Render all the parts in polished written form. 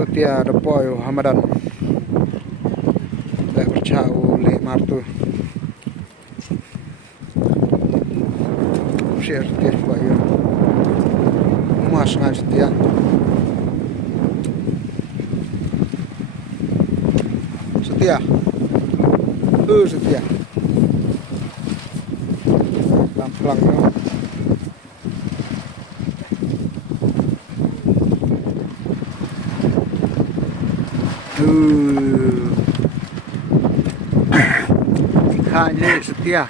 setia depoy Hamadan le bercau le martu share setia bayo mas ngan setia setia setia lamplang yo Sikanya setia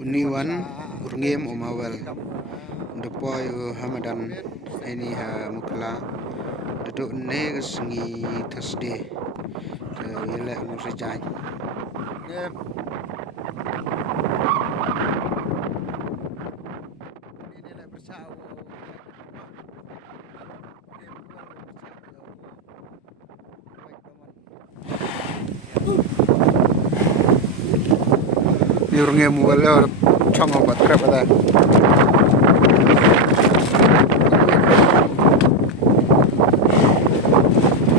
uniwan urngem umawal depoy Hamadan ini ha mukla duduk ne sengi Thursday ile anu sejai ini le bersau ni urngem wala chong obat krep ada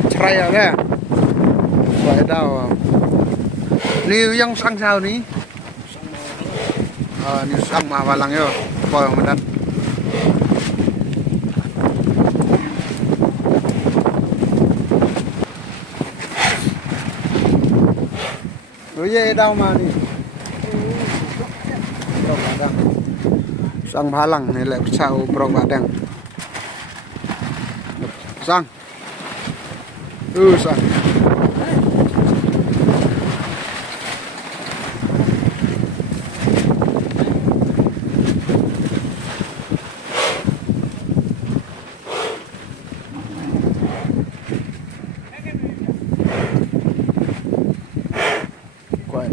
cerai ya vậy đâu ni yang sang sao ni ni sang mà vào lăng yo coi mình đặt rồi về đâu mà đi sang phá lăng này lại sao prong badang sang sang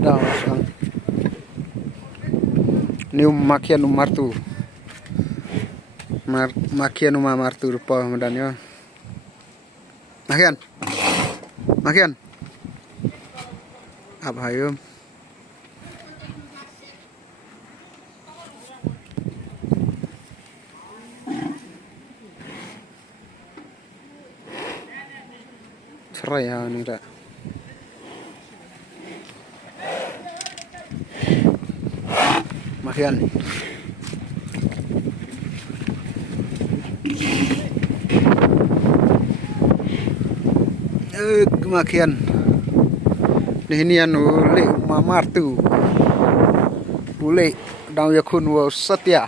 daw sang new makian martu makian martu po Hamadan yo makian ab hayum cerai ya ni dah makian makian ini anu le martu ule daw yakun wa setia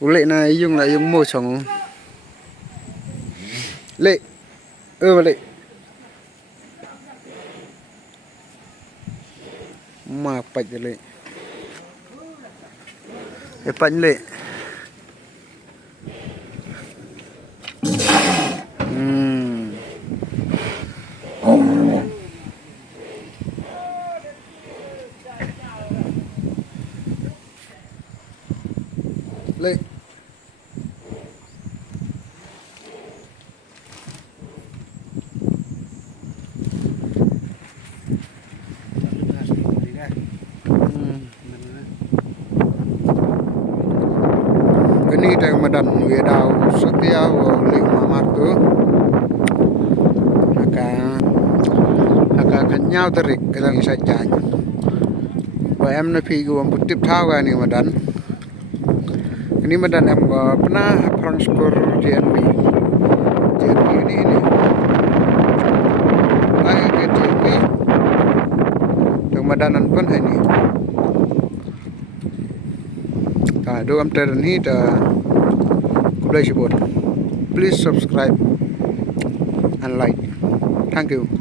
ule na yung mo chong le le mà bạch lệ bạch lệ lệ ini dari Hamadan wedau setia oleh martu akan nhau terik kelang saja và em nói phi gồm một tiếp thao cái này Hamadan ini Hamadan em có pernah perang skor JNB ini ay ke JNB Hamadanan pun ini do am tern hi ta kublai support please subscribe and like thank you